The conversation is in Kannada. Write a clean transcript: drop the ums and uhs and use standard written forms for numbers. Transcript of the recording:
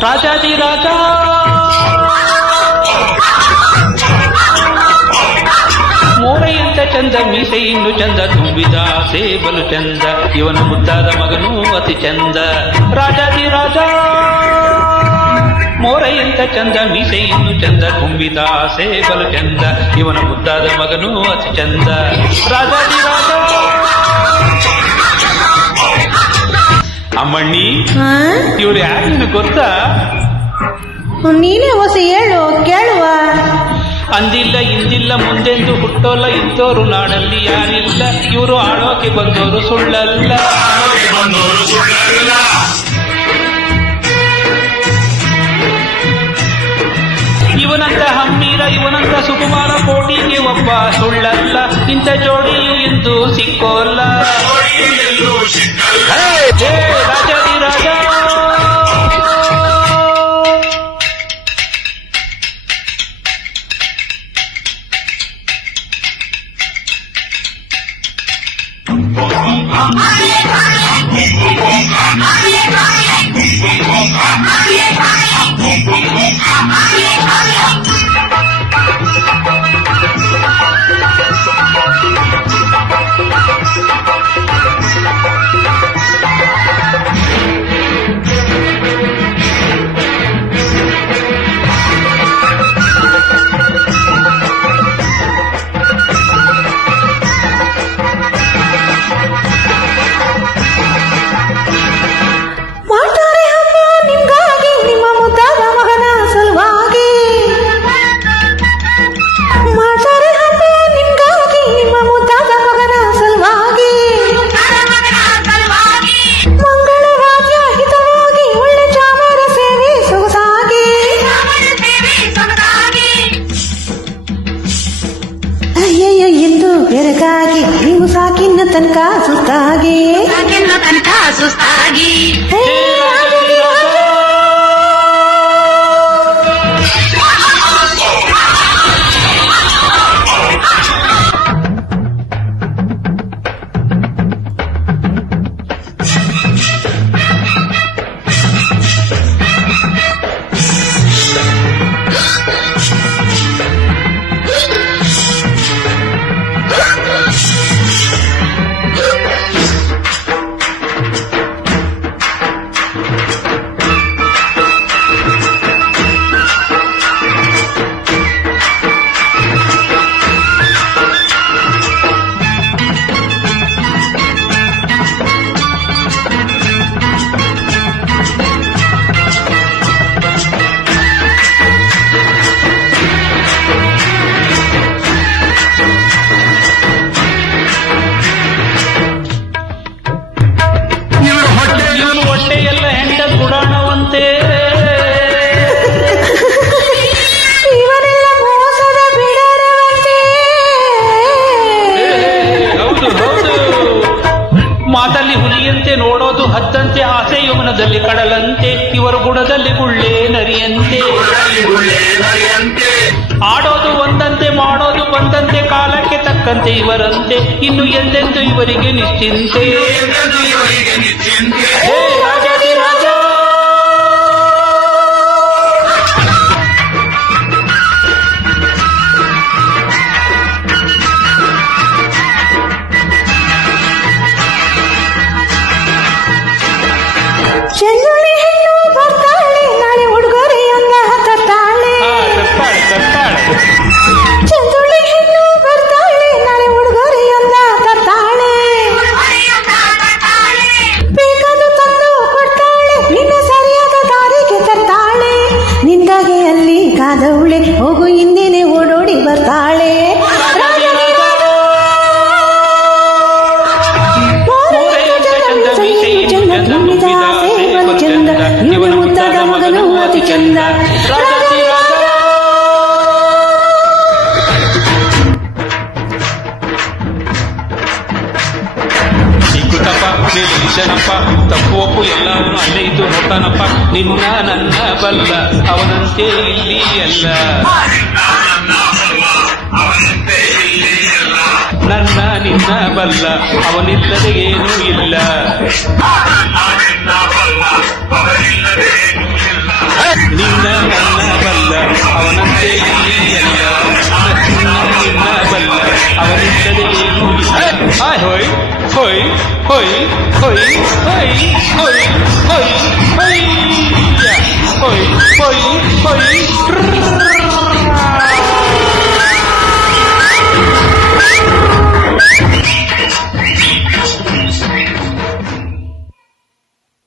ರಾಜಾದಿ ರಾಜ ಮೋರೆಯಂತ ಚಂದ ಮೀಸೆ ಇನ್ನು ಚಂದ ತುಂಬಿದ ಸೇಬಲು ಚಂದ ಇವನ ಮುದ್ದಾದ ಮಗನೂ ಅತಿ ಚಂದ ರಾಜಾದಿ ರಾಜ ಮೋರೆಯಂತ ಚಂದ ಮೀಸೆ ಇನ್ನು ಚಂದ ತುಂಬಿದ ಸೇಬಲು ಚಂದ ಇವನ ಮುದ್ದಾದ ಮಗನೂ ಅತಿ ಚಂದ ರಾಜಾದಿ ರಾಜ ಅಮ್ಮಣ್ಣಿ ಇವ್ರು ಯಾರು ನಿನಗೆ ಗೊತ್ತಾ? ನೀನೇ ಹೊಸ ಹೇಳು ಕೇಳುವ. ಅಂದಿಲ್ಲ ಇಂದಿಲ್ಲ ಮುಂದೆಂದು ಹುಟ್ಟೋಲ್ಲ ಇಂಥೋರು ನಾಡಲ್ಲಿ ಯಾರಿಲ್ಲ ಇವರು ಆಳೋಕೆ ಬಂದವರು ಸುಳ್ಳಲ್ಲ ಇವನಂತ ಹಮ್ಮೀರ ಇವನಂತ ಸುಕುಮಾರ ಕೋಟಿಗೆ ಒಬ್ಬ ಸುಳ್ಳಲ್ಲ ಇಂಥ ಜೋಡಿಯು ಎಂದು ಸಿಕ್ಕೋಲ್ಲ ರಾಜಾದಿ ರಾಜ ಬೆರಗಾಗಿ ನೀವು ಸಾಕಿನ್ನ ತನಕ ಸುಸ್ತಾಗಿ ಮಾತಲ್ಲಿ ಹುಲಿಯಂತೆ ನೋಡೋದು ಹತ್ತಂತೆ ಆಸೆ ಯಮುನದಲ್ಲಿ ಕಡಲಂತೆ ಇವರು ಗುಣದಲ್ಲಿ ಗುಳ್ಳೆ ನರಿಯಂತೆ ಆಡೋದು ಒಂದಂತೆ ಮಾಡೋದು ಬಂದಂತೆ ಕಾಲಕ್ಕೆ ತಕ್ಕಂತೆ ಇವರಂತೆ ಇನ್ನು ಎಂದೆಂದು ಇವರಿಗೆ ನಿಶ್ಚಿಂತೆ ರಾಜಾದಿ ರಾಜ ಚೆನ್ನುಳಿ ಹೆಣ್ಣು ಬರ್ತಾಳೆ ನಾಳೆ ಉಡುಗೊರೆಯನ್ನ ತರ್ತಾಳೆ ಚೆನ್ನುಳಿ ಹೆಣ್ಣು ಬರ್ತಾಳೆ ನಾಳೆ ಉಡುಗೊರೆಯನ್ನ ತರ್ತಾಳೆ ಬೇಕಾದು ತಂದು ಕೊಡ್ತಾಳೆ ನಿನ್ನ ಸರಿಯಾದ ದಾರಿಗೆ ತರ್ತಾಳೆ ನಿಂದಾಗೆ ಅಲ್ಲಿ ಕಾದವಳೆ ಹೋಗು ಹಿಂದೆನೆ ಓಡೋಡಿ ಬರ್ತಾಳೆ ಚಂದ ಇವನ ಮುದ್ದಾದ ಮಗನು ಅತಿ ಚಂದ ಸಿಕ್ಕುತ್ತಪ್ಪ ಶನಪ್ಪ ತಪ್ಪು ಒಪ್ಪು ಎಲ್ಲವೂ ಅಲ್ಲೇ ಇದ್ದು ನೋಡ್ತಾನಪ್ಪ ನಿನ್ನ ನನ್ನ ಬಲ್ಲ ಅವನಂತೆ ಇಲ್ಲಿ ಅಲ್ಲ ನನ್ನ ನಿನ್ನ ಬಲ್ಲ ಅವನಿಲ್ಲದೆ ಏನೂ ಇಲ್ಲ ಹೊಯ್ ಹೊಯ್ ಹೊಯ್ ಹೊಯ್ ಹೊಯ್ ಹೊಯ್ ಹೊಯ್